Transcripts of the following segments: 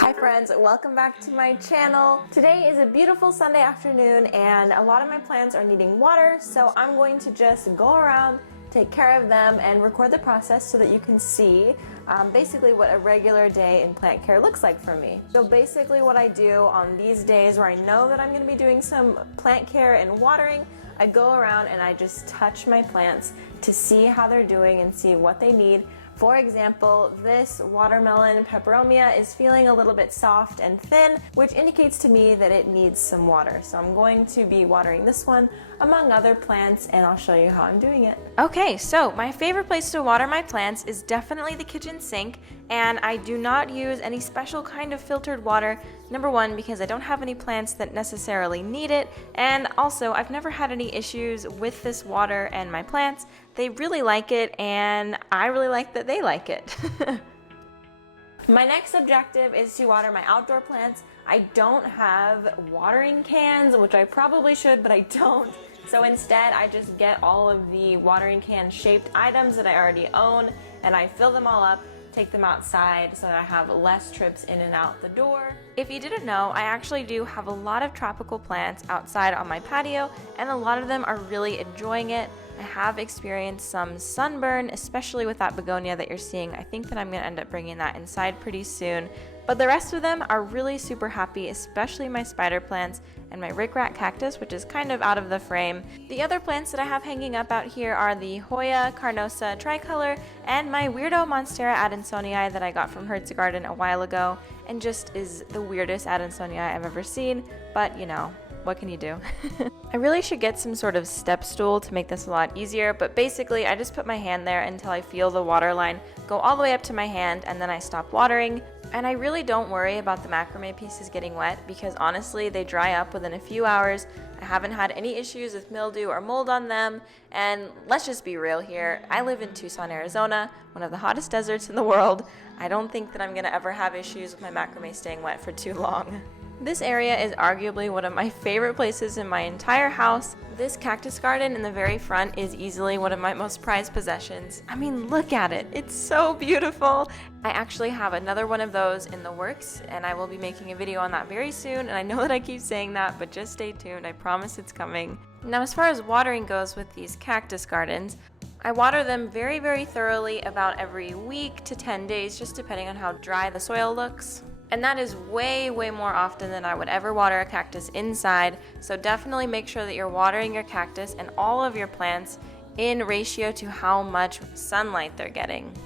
Hi friends, welcome back to my channel. Today is a beautiful Sunday afternoon and a lot of my plants are needing water, so I'm going to just go around, take care of them, and record the process so that you can see basically what a regular day in plant care looks like for me. So basically what I do on these days where I know that I'm going to be doing some plant care and watering, I go around and I just touch my plants to see how they're doing and see what they need. For example, this watermelon peperomia is feeling a little bit soft and thin, which indicates to me that it needs some water. So I'm going to be watering this one among other plants, and I'll show you how I'm doing it. Okay, so my favorite place to water my plants is definitely the kitchen sink, and I do not use any special kind of filtered water. Number one, because I don't have any plants that necessarily need it, and also I've never had any issues with this water and my plants. They really like it, and I really like that they like it. My next objective is to water my outdoor plants. I don't have watering cans, which I probably should, but I don't. So instead, I just get all of the watering can shaped items that I already own, and I fill them all up, take them outside so that I have less trips in and out the door. If you didn't know, I actually do have a lot of tropical plants outside on my patio, and a lot of them are really enjoying it. I have experienced some sunburn, especially with that begonia that you're seeing. I think that I'm going to end up bringing that inside pretty soon. But the rest of them are really super happy, especially my spider plants and my rickrack cactus, which is kind of out of the frame. The other plants that I have hanging up out here are the Hoya, Cardosa, Tricolor, and my weirdo Monstera adansonii that I got from Cactus Garden a while ago, and just is the weirdest adansonii I've ever seen, but you know, what can you do? I really should get some sort of step stool to make this a lot easier, but basically I just put my hand there until I feel the water line go all the way up to my hand, and then I stop watering. And I really don't worry about the macrame pieces getting wet because honestly they dry up within a few hours. I haven't had any issues with mildew or mold on them, and let's just be real here. I live in Tucson, Arizona, one of the hottest deserts in the world. I don't think that I'm gonna ever have issues with my macrame staying wet for too long. This area is arguably one of my favorite places in my entire house. This cactus garden in the very front is easily one of my most prized possessions. I mean, look at it. It's so beautiful. I actually have another one of those in the works, and I will be making a video on that very soon. And I know that I keep saying that, but just stay tuned. I promise it's coming. Now, as far as watering goes with these cactus gardens, I water them very, very thoroughly about every week to 10 days, just depending on how dry the soil looks. And that is way, way more often than I would ever water a cactus inside. So definitely make sure that you're watering your cactus and all of your plants in ratio to how much sunlight they're getting.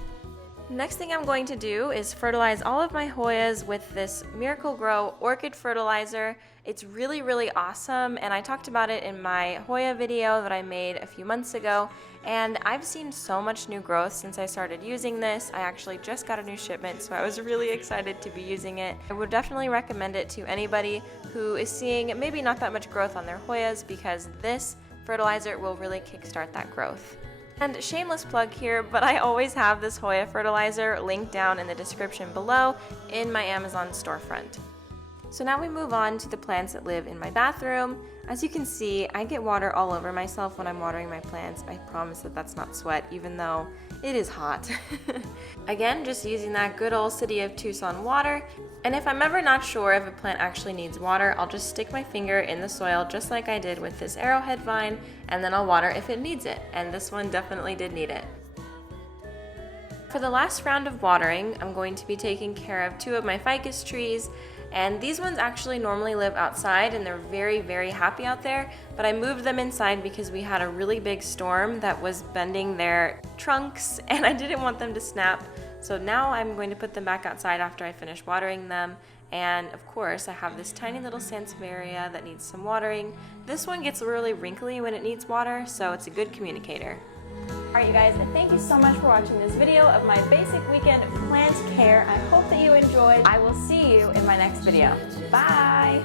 Next thing I'm going to do is fertilize all of my Hoyas with this Miracle Grow Orchid fertilizer. It's really, really awesome, and I talked about it in my Hoya video that I made a few months ago, and I've seen so much new growth since I started using this. I actually just got a new shipment, so I was really excited to be using it. I would definitely recommend it to anybody who is seeing maybe not that much growth on their Hoyas, because this fertilizer will really kickstart that growth. And shameless plug here, but I always have this Hoya fertilizer linked down in the description below in my Amazon storefront. So now we move on to the plants that live in my bathroom. As you can see, I get water all over myself when I'm watering my plants. I promise that that's not sweat, even though it is hot. Again, just using that good old City of Tucson water. And if I'm ever not sure if a plant actually needs water, I'll just stick my finger in the soil just like I did with this arrowhead vine, and then I'll water if it needs it. And this one definitely did need it. For the last round of watering, I'm going to be taking care of 2 of my ficus trees. And these ones actually normally live outside, and they're very, very happy out there, but I moved them inside because we had a really big storm that was bending their trunks, and I didn't want them to snap. So now I'm going to put them back outside after I finish watering them. And of course, I have this tiny little Sansevieria that needs some watering. This one gets really wrinkly when it needs water, so it's a good communicator. Alright you guys, thank you so much for watching this video of my basic weekend plant care. I hope that you enjoyed. I will see you in my next video. Bye!